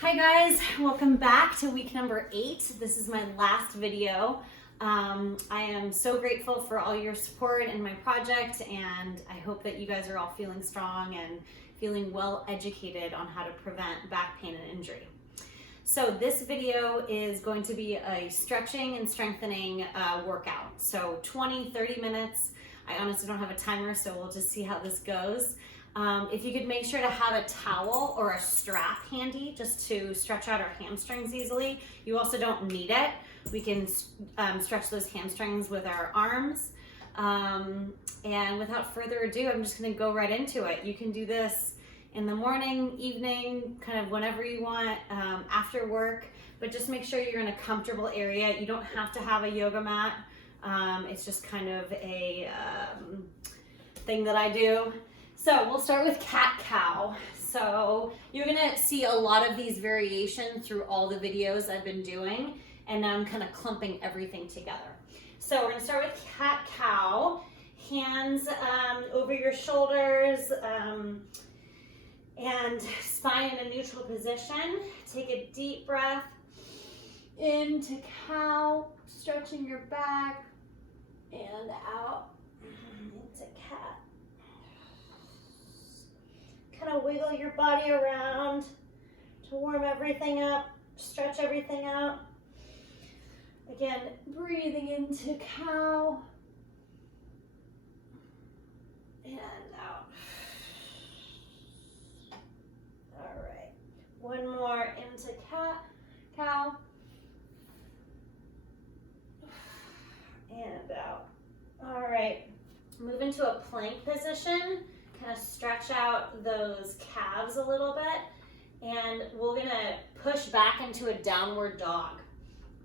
Hi guys, welcome back to week number 8. This is my last video. I am so grateful for all your support in my project, and I hope that you guys are all feeling strong and feeling well educated on how to prevent back pain and injury. So this video is going to be a stretching and strengthening workout. So 20-30 minutes. I honestly don't have a timer, so we'll just see how this goes. If you could make sure to have a towel or a strap handy just to stretch out our hamstrings easily. You also don't need it. We can stretch those hamstrings with our arms. And without further ado, I'm just gonna go right into it. You can do this in the morning, evening, kind of whenever you want, after work, but just make sure you're in a comfortable area. You don't have to have a yoga mat. It's just kind of a thing that I do. So we'll start with cat-cow. So you're gonna see a lot of these variations through all the videos I've been doing, and now I'm kind of clumping everything together. So we're gonna start with cat-cow. Hands over your shoulders and spine in a neutral position. Take a deep breath into cow, stretching your back, and out into cat. Kind of wiggle your body around to warm everything up, stretch everything out. Again, breathing into cow and out. All right, one more into cow and out. All right, move into a plank position. Kind of stretch out those calves a little bit, and we're gonna push back into a downward dog.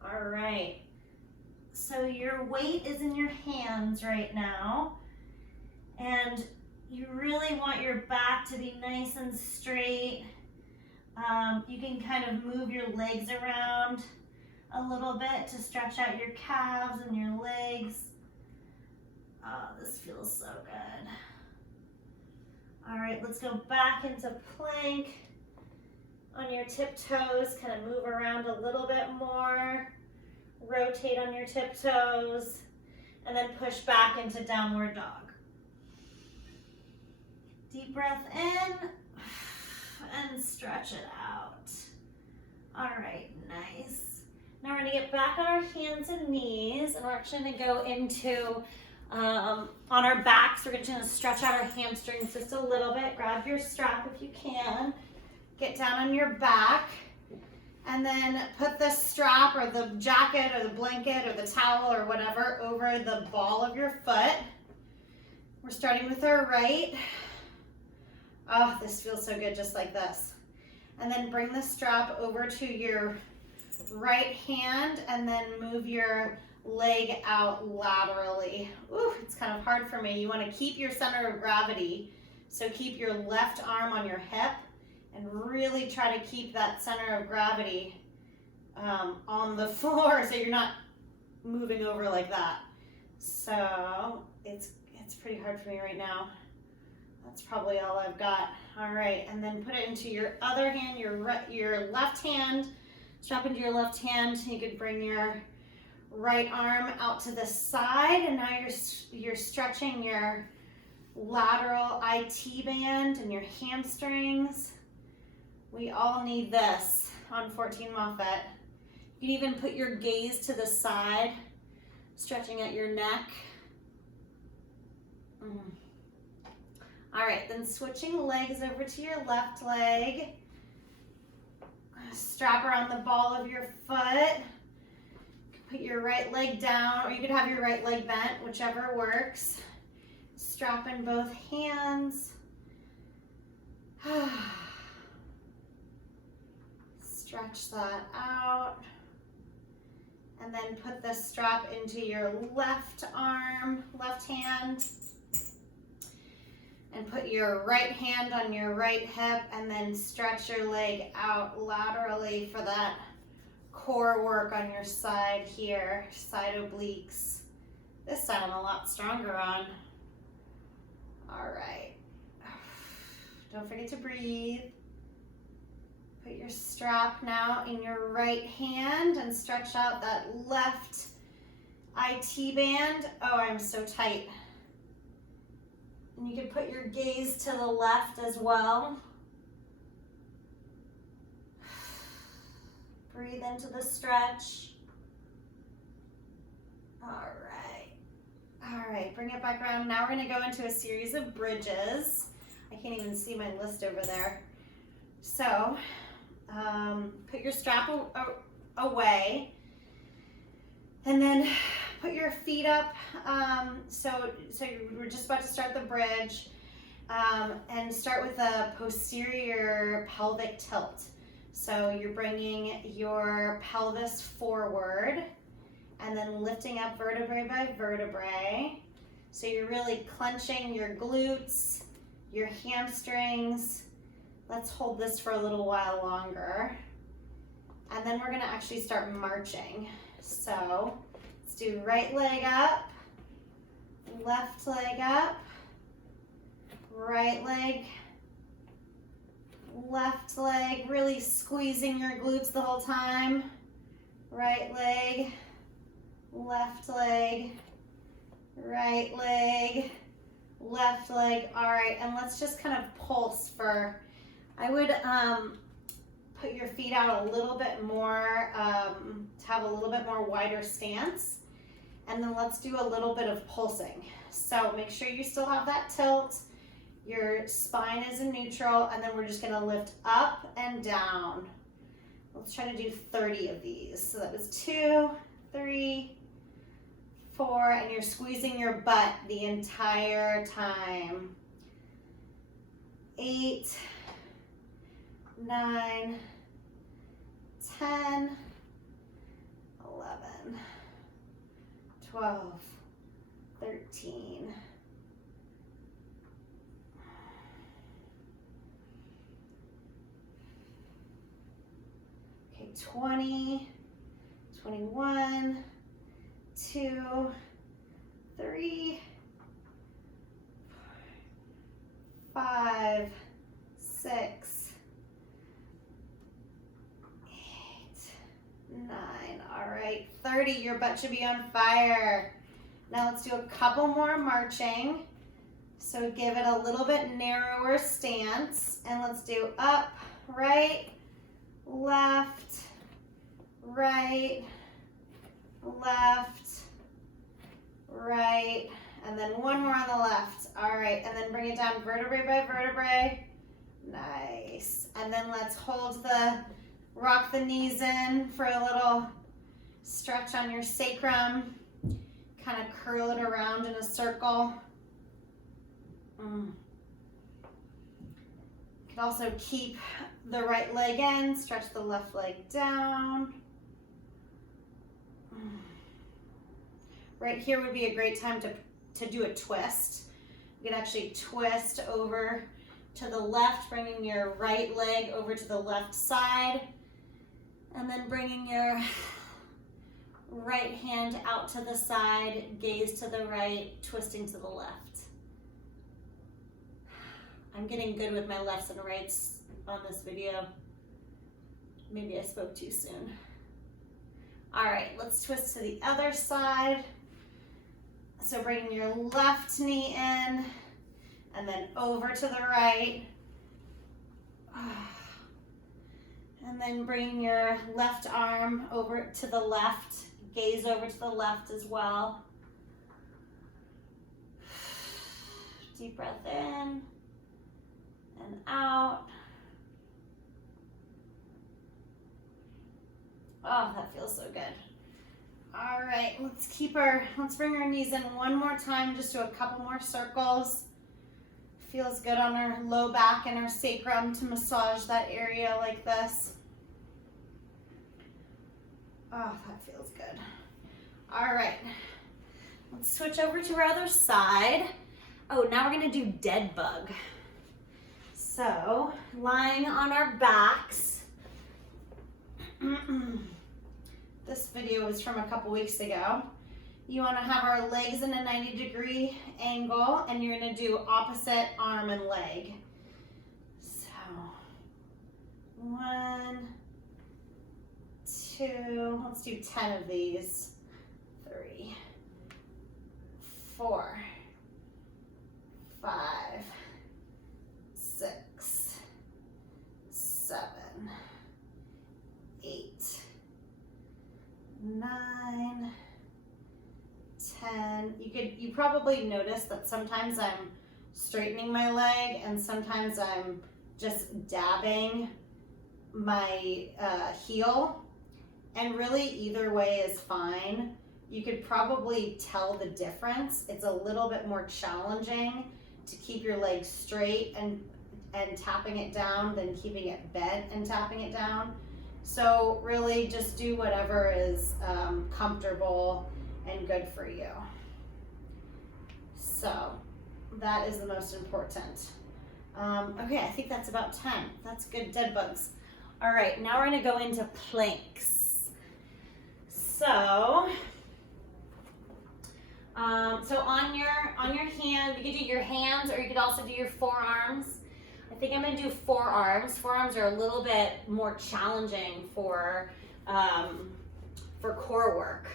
All right, so your weight is in your hands right now, and you really want your back to be nice and straight. You can kind of move your legs around a little bit to stretch out your calves and your legs. Oh, this feels so good. All right, let's go back into plank. On your tiptoes, kind of move around a little bit more. Rotate on your tiptoes, and then push back into downward dog. Deep breath in, and stretch it out. All right, nice. Now we're gonna get back on our hands and knees, and we're actually gonna go into on our backs. We're going to stretch out our hamstrings just a little bit. Grab your strap if you can. Get down on your back. And then put the strap or the jacket or the blanket or the towel or whatever over the ball of your foot. We're starting with our right. Oh, this feels so good just like this. And then bring the strap over to your right hand and then move your leg out laterally. Ooh, it's kind of hard for me. You want to keep your center of gravity. So keep your left arm on your hip and really try to keep that center of gravity on the floor so you're not moving over like that. So it's pretty hard for me right now. That's probably all I've got. All right, and then put it into your other hand, your left hand. Strap into your left hand. You could bring your right arm out to the side, and now you're stretching your lateral IT band and your hamstrings. We all need this on 14 Moffett. You can even put your gaze to the side, stretching at your neck. All right, then switching legs over to your left leg. Strap around the ball of your foot. Put your right leg down, or you could have your right leg bent, whichever works. Strap in both hands. Stretch that out. And then put the strap into your left arm, left hand. And put your right hand on your right hip, and then stretch your leg out laterally for that core work on your side here, side obliques. This side I'm a lot stronger on. All right. Don't forget to breathe. Put your your strap now in your right hand and stretch out that left IT band. Oh, I'm so tight. And you can put your gaze to the left as well. Breathe into the stretch. All right, bring it back around. Now we're gonna go into a series of bridges. I can't even see my list over there. So, put your strap away, and then put your feet up. So we're just about to start the bridge, and start with a posterior pelvic tilt. So you're bringing your pelvis forward and then lifting up vertebrae by vertebrae. So you're really clenching your glutes, your hamstrings. Let's hold this for a little while longer. And then we're gonna actually start marching. So let's do right leg up, left leg up, right leg, left leg, really squeezing your glutes the whole time. Right leg, left leg, right leg, left leg. All right, and let's just kind of pulse for, I would put your feet out a little bit more, to have a little bit more wider stance. And then let's do a little bit of pulsing. So make sure you still have that tilt. Your spine is in neutral, and then we're just gonna lift up and down. Let's try to do 30 of these. So that was 2, 3, 4, and you're squeezing your butt the entire time. 8, 9, 10, 11, 12, 13, 20, 21, 2, 3, 5, 6, 8, 9. All right, 30. Your butt should be on fire. Now let's do a couple more marching. So give it a little bit narrower stance, and let's do up, right, left, right, left, right, and then one more on the left. All right, and then bring it down vertebrae by vertebrae. Nice. And then let's rock the knees in for a little stretch on your sacrum. Kind of curl it around in a circle. You can also keep the right leg in, stretch the left leg down. Right here would be a great time to do a twist. You can actually twist over to the left, bringing your right leg over to the left side, and then bringing your right hand out to the side, gaze to the right, twisting to the left. I'm getting good with my lefts and rights on this video. Maybe I spoke too soon. All right, let's twist to the other side. So bringing your left knee in and then over to the right. And then bring your left arm over to the left, gaze over to the left as well. Deep breath in and out. Oh, that feels so good. All right, let's bring our knees in one more time, just do a couple more circles. Feels good on our low back and our sacrum to massage that area like this. Oh, that feels good. All right, let's switch over to our other side. Oh, now we're gonna do dead bug. So, lying on our backs. This video was from a couple weeks ago. You wanna have our legs in a 90-degree angle, and you're gonna do opposite arm and leg. So, 1, Let's do 10 of these. 3, 4, 5, 6, 7, 8, 9, 10. You probably notice that sometimes I'm straightening my leg and sometimes I'm just dabbing my heel, and really either way is fine. You could probably tell the difference. It's a little bit more challenging to keep your leg straight and tapping it down than keeping it bent and tapping it down. So really just do whatever is comfortable and good for you. So that is the most important. Okay, I think that's about 10. That's good, dead bugs. All right, now we're gonna go into planks. So on your hand, you could do your hands or you could also do your forearms. I think I'm gonna do forearms. Forearms are a little bit more challenging for core work.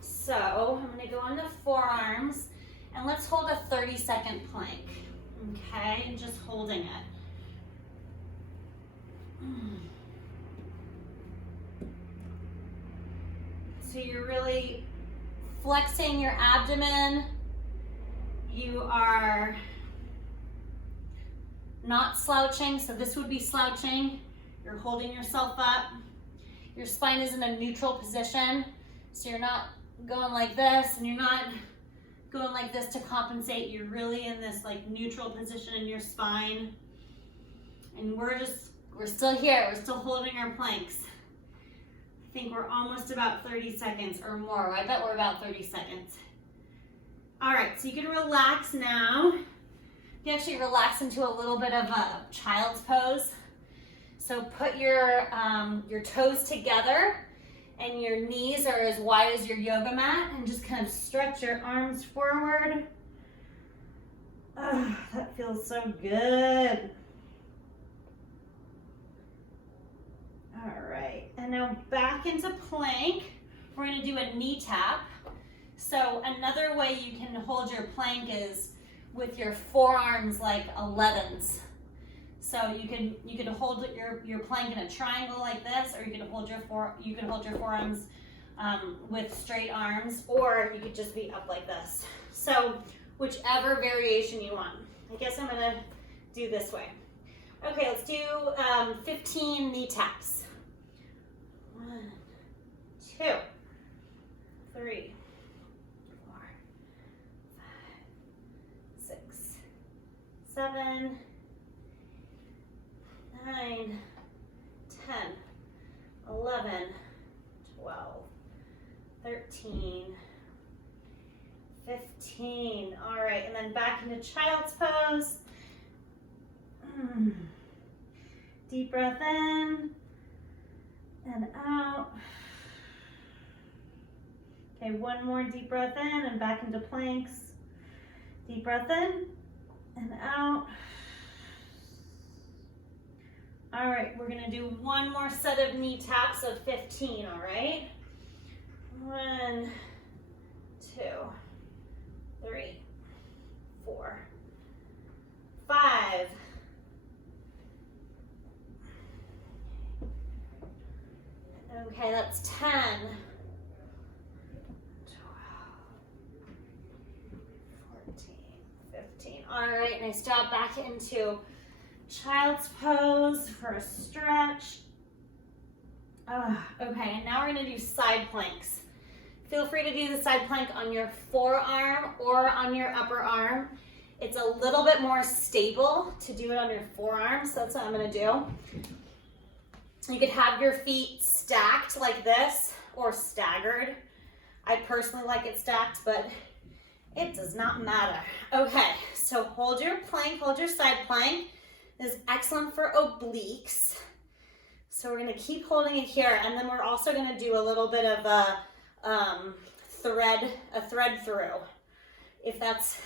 So I'm gonna go on the forearms and let's hold a 30-second plank. Okay, and just holding it. So you're really flexing your abdomen. You are not slouching, so this would be slouching. You're holding yourself up. Your spine is in a neutral position, so you're not going like this and you're not going like this to compensate. You're really in this like neutral position in your spine. And we're still here. We're still holding our planks. I think we're almost about 30 seconds or more. I bet we're about 30 seconds. All right, so you can relax now. You can actually relax into a little bit of a child's pose. So put your toes together and your knees are as wide as your yoga mat and just kind of stretch your arms forward. Oh, that feels so good. All right, and now back into plank. We're gonna do a knee tap. So another way you can hold your plank is with your forearms like 11s. So you can hold your plank in a triangle like this, or you can hold your forearms with straight arms, or you could just be up like this. So whichever variation you want. I guess I'm gonna do this way. Okay, let's do 15 knee taps. 1, 2, 3, 4, 5, 6, 7, 9, 10, 11, 12, 13, 15. All right, and then back into child's pose. Deep breath in and out. Okay, one more deep breath in and back into planks. Deep breath in and out. All right, we're gonna do one more set of knee taps of 15, all right? 1, 2, 3, 4, 5. Okay, that's 10, 12, 14, 15. All right, nice job. Back into child's pose for a stretch. Okay, and now we're gonna do side planks. Feel free to do the side plank on your forearm or on your upper arm. It's a little bit more stable to do it on your forearm, so that's what I'm gonna do. You could have your feet stacked like this or staggered. I personally like it stacked, but it does not matter. Okay, so hold your plank, hold your side plank. This is excellent for obliques. So we're gonna keep holding it here, and then we're also gonna do a little bit of a thread through, if that's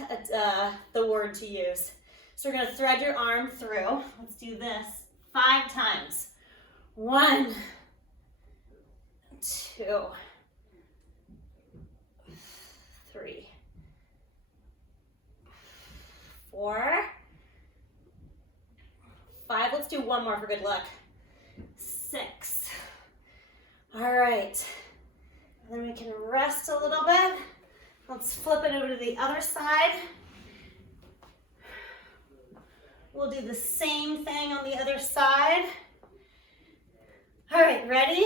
the word to use. So we're gonna thread your arm through. Let's do this 5 times. 1, 2, 2, 3, 4, 5. Let's do one more for good luck. 6. All right. And then we can rest a little bit. Let's flip it over to the other side. We'll do the same thing on the other side. All right, ready?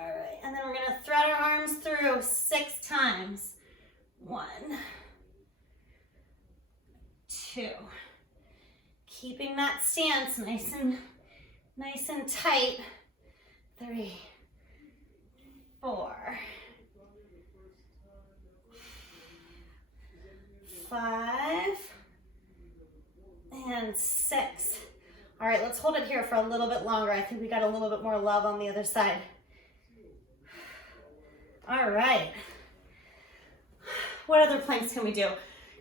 All right, and then we're gonna thread our arms through 6 times. 1, 2. Keeping that stance nice and tight. 3, 4, 5, and 6. All right, let's hold it here for a little bit longer. I think we got a little bit more love on the other side. All right. What other planks can we do?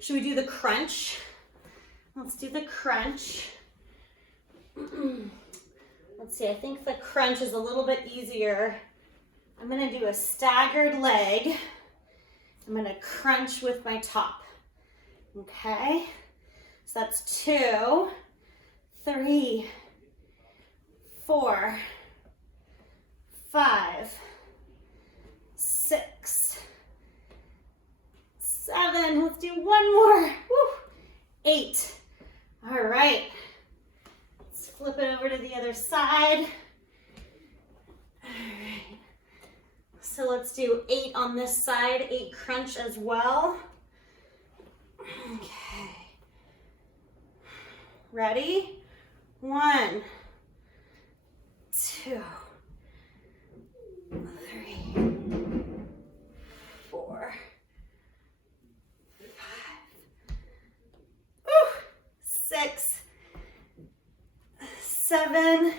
Should we do the crunch? Let's do the crunch. Let's see, I think the crunch is a little bit easier. I'm gonna do a staggered leg. I'm gonna crunch with my top. Okay, so that's 2, 3, 4, 5, 6, 7. Let's do one more. Woo. 8. All right. Let's flip it over to the other side. All right. So let's do 8 on this side, 8 crunch as well. Okay. Ready? 1, 2, 3, 4, 5, 6, 7,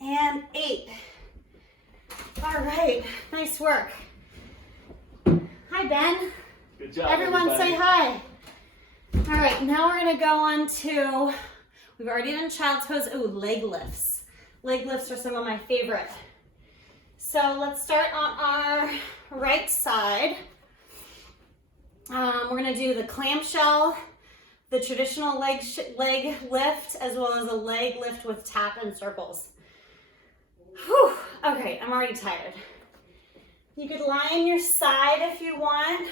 and 8. All right, nice work. Hi, Ben. Good job, Everyone everybody. say hi. All right, now we're gonna go on to, we've already done child's pose. Ooh, leg lifts. Leg lifts are some of my favorite. So let's start on our right side. We're gonna do the clamshell, the traditional leg lift, as well as a leg lift with tap and circles. Whew. Okay, I'm already tired. You could lie on your side if you want.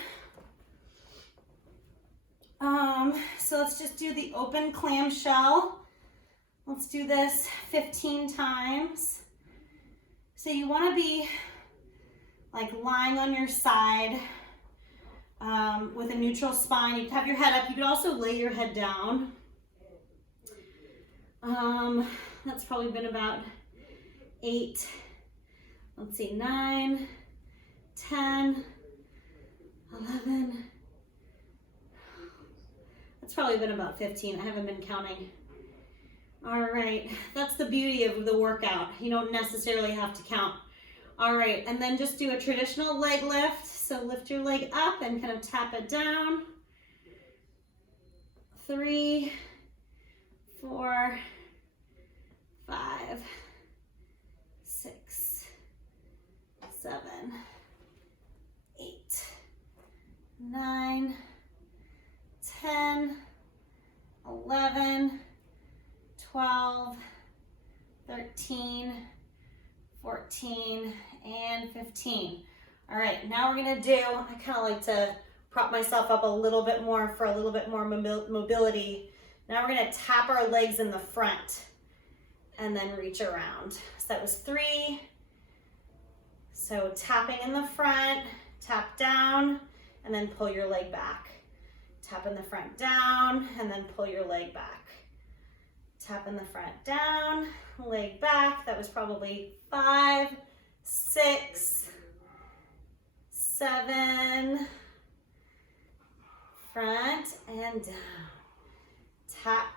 So let's just do the open clamshell. Let's do this 15 times. So you want to be like lying on your side with a neutral spine. You can have your head up. You could also lay your head down. That's probably been about 8, let's see, 9, 10, 11. It's probably been about 15. I haven't been counting. All right, that's the beauty of the workout. You don't necessarily have to count. All right, and then just do a traditional leg lift. So lift your leg up and kind of tap it down. 3, 4, 5, 6, 7, 8, 9, 10, 11, 12, 13, 14, and 15. All right, now we're gonna do, I kind of like to prop myself up a little bit more for a little bit more mobility. Now we're gonna tap our legs in the front and then reach around. So that was 3. So tapping in the front, tap down, and then pull your leg back. Tap in the front down, and then pull your leg back. Tap in the front down, leg back. That was probably 5, 6, 7, front and down. Tap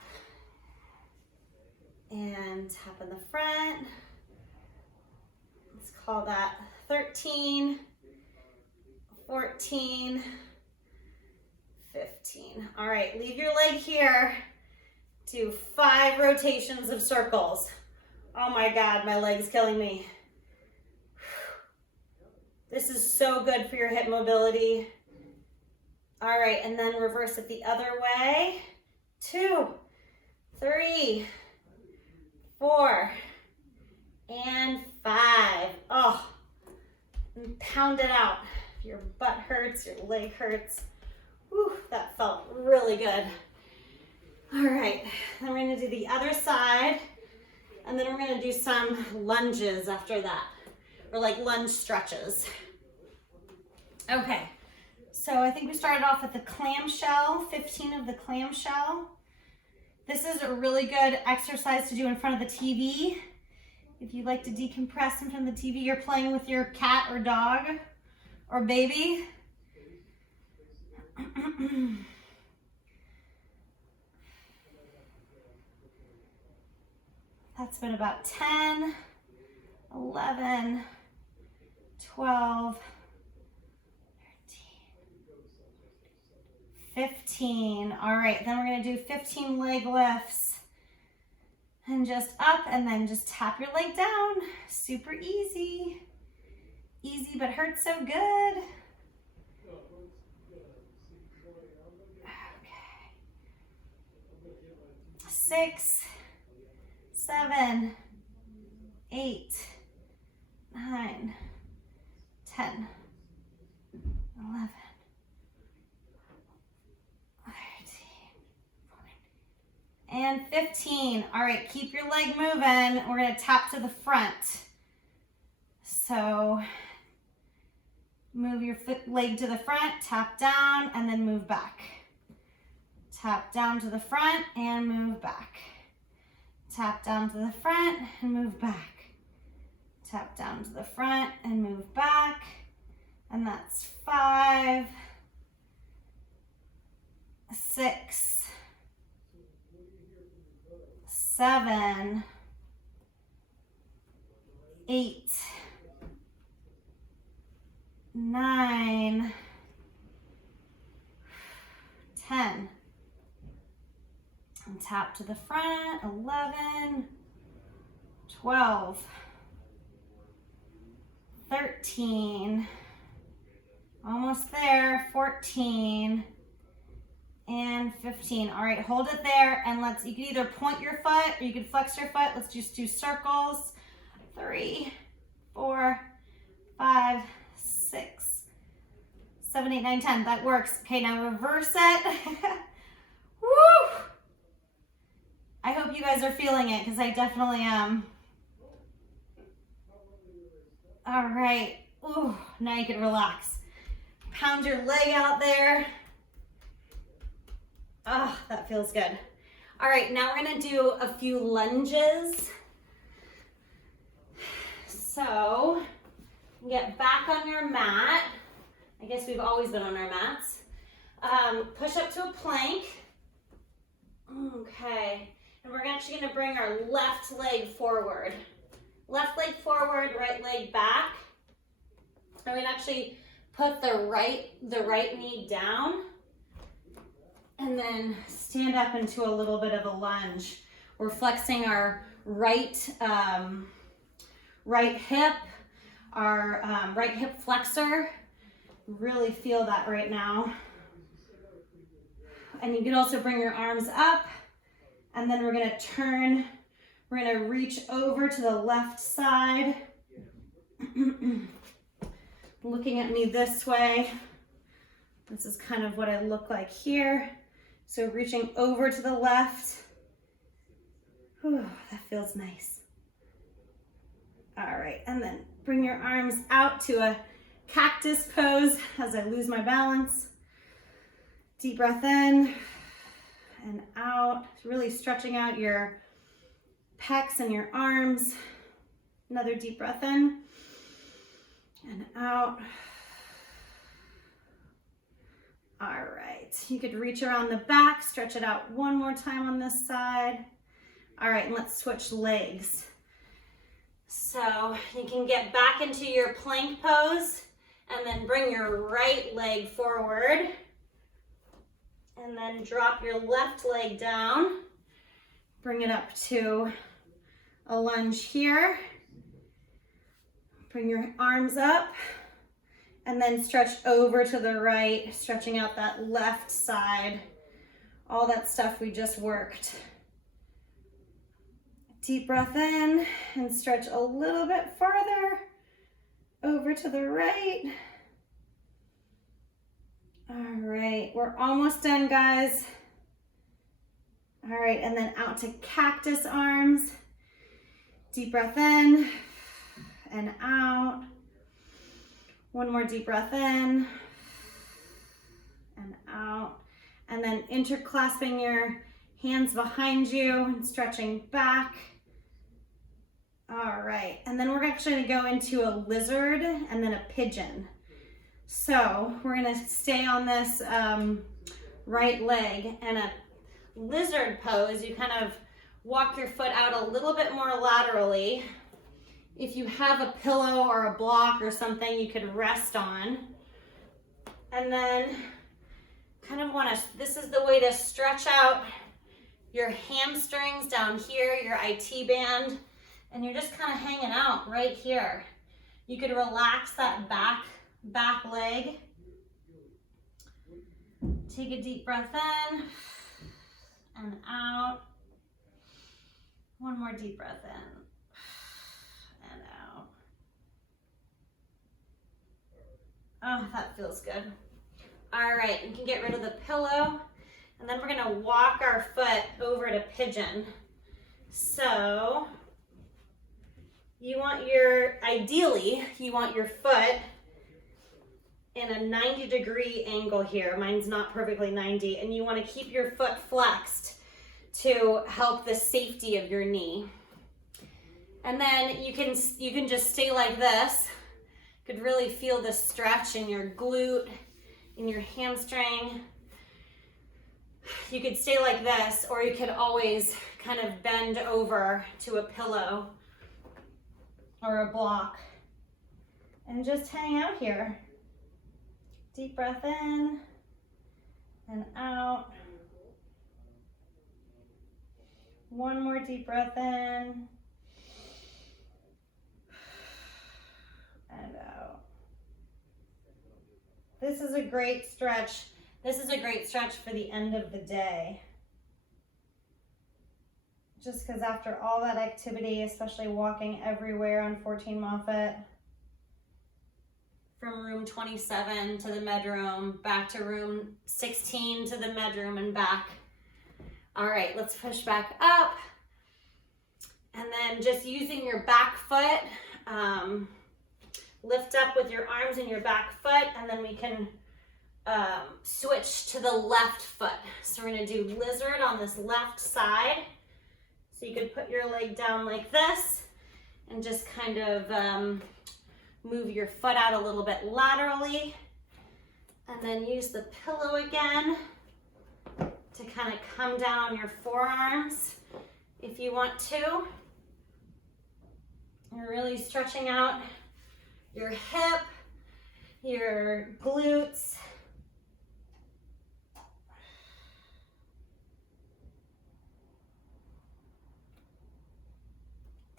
and tap in the front. Let's call that 13, 14, 15. All right, leave your leg here. Do 5 rotations of circles. Oh my God, my leg's killing me. This is so good for your hip mobility. All right, and then reverse it the other way. 2, 3, 4, and 5. Oh, and pound it out. If your butt hurts, your leg hurts. Whew, that felt really good. All right, then we're gonna do the other side, and then we're gonna do some lunges after that, or like lunge stretches. Okay, so I think we started off with the clamshell, 15 of the clamshell. This is a really good exercise to do in front of the TV. If you like to decompress in front of the TV, you're playing with your cat or dog or baby. That's been about 10, 11, 12, 13, 15. All right, then we're gonna do 15 leg lifts. And just up and then just tap your leg down. Super easy. Easy but hurts so good. Okay. 6, 7, 8, 9, 10, 11, 13, and 15. All right, keep your leg moving. We're gonna tap to the front. So move your leg to the front, tap down, and then move back. Tap down to the front and move back. Tap down to the front and move back. Tap down to the front and move back. And that's 5, 6, 7, 8, 9, 10. And tap to the front, 11, 12, 13, almost there, 14, and 15. All right, hold it there, and you can either point your foot or you can flex your foot. Let's just do circles. 3, 4, 5, 6, 7, 8, 9, 10. That works. Okay, now reverse it. Woo! I hope you guys are feeling it, because I definitely am. All right. Ooh, now you can relax. Pound your leg out there. Oh, that feels good. All right, now we're gonna do a few lunges. So, get back on your mat. I guess we've always been on our mats. Push up to a plank. Okay, and we're actually gonna bring our left leg forward. Left leg forward, right leg back. I'm gonna actually put the right knee down and then stand up into a little bit of a lunge. We're flexing our right hip, our right hip flexor. Really feel that right now. And you can also bring your arms up, and then we're gonna turn. We're gonna reach over to the left side. Looking at me this way. This is kind of what I look like here. So reaching over to the left. Whew, that feels nice. All right, and then bring your arms out to a cactus pose as I lose my balance. Deep breath in and out, really stretching out your pecs and your arms. Another deep breath in and out. All right, you could reach around the back, stretch it out one more time on this side. All right, and let's switch legs. So you can get back into your plank pose and then bring your right leg forward and then drop your left leg down. Bring it up to a lunge here. Bring your arms up And then stretch over to the right, stretching out that left side. All that stuff we just worked. Deep breath in and stretch a little bit farther over to the right. All right, we're almost done, guys. All right, and then out to cactus arms. Deep breath in and out. One more deep breath in and out. And then interclasping your hands behind you and stretching back. All right, and then we're actually gonna go into a lizard and then a pigeon. So we're gonna stay on this right leg, and a lizard pose, you kind of walk your foot out a little bit more laterally. If you have a pillow or a block or something you could rest on. And then kind of this is the way to stretch out your hamstrings down here, your IT band, and you're just kind of hanging out right here. You could relax that back leg. Take a deep breath in and out. One more deep breath in and out. Oh, that feels good. All right, you can get rid of the pillow, and then we're gonna walk our foot over to pigeon. So ideally, you want your foot in a 90-degree angle here. Mine's not perfectly 90, and you want to keep your foot flexed to help the safety of your knee. And then you can just stay like this. You could really feel the stretch in your glute, in your hamstring. You could stay like this, or you could always kind of bend over to a pillow or a block and just hang out here. Deep breath in and out. One more deep breath in and out. This is a great stretch. This is a great stretch for the end of the day. Just because after all that activity, especially walking everywhere on 14 Moffett, from room 27 to the med room, back to room 16 to the med room and back. All right, let's push back up. And then just using your back foot, lift up with your arms and your back foot, and then we can switch to the left foot. So we're gonna do lizard on this left side. So you could put your leg down like this and just kind of move your foot out a little bit laterally, and then use the pillow again to kind of come down on your forearms if you want to. You're really stretching out your hip, your glutes.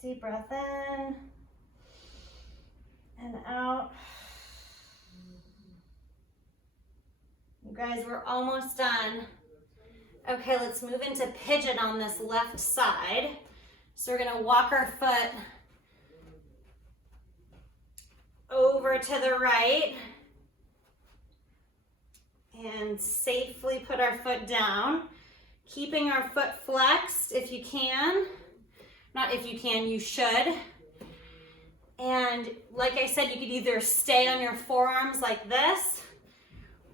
Deep breath in and out. You guys, we're almost done. Okay, let's move into pigeon on this left side. So we're gonna walk our foot over to the right and safely put our foot down, keeping our foot flexed if you can. Not if you can, you should. And like I said, you could either stay on your forearms like this,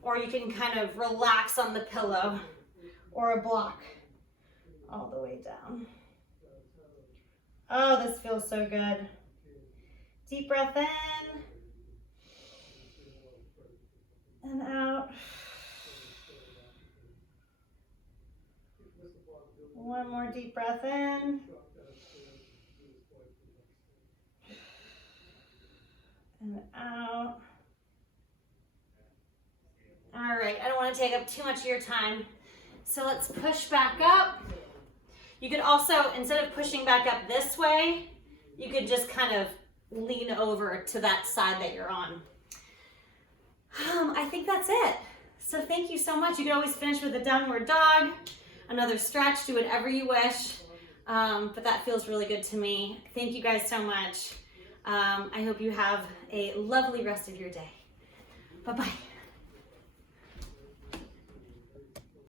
or you can kind of relax on the pillow or a block all the way down. Oh, this feels so good. Deep breath in and out. One more deep breath in. And out. All right, I don't want to take up too much of your time. So let's push back up. You could also, instead of pushing back up this way, you could just kind of lean over to that side that you're on. I think that's it. So thank you so much. You can always finish with a downward dog, another stretch, do whatever you wish. But that feels really good to me. Thank you guys so much. I hope you have a lovely rest of your day. Bye-bye.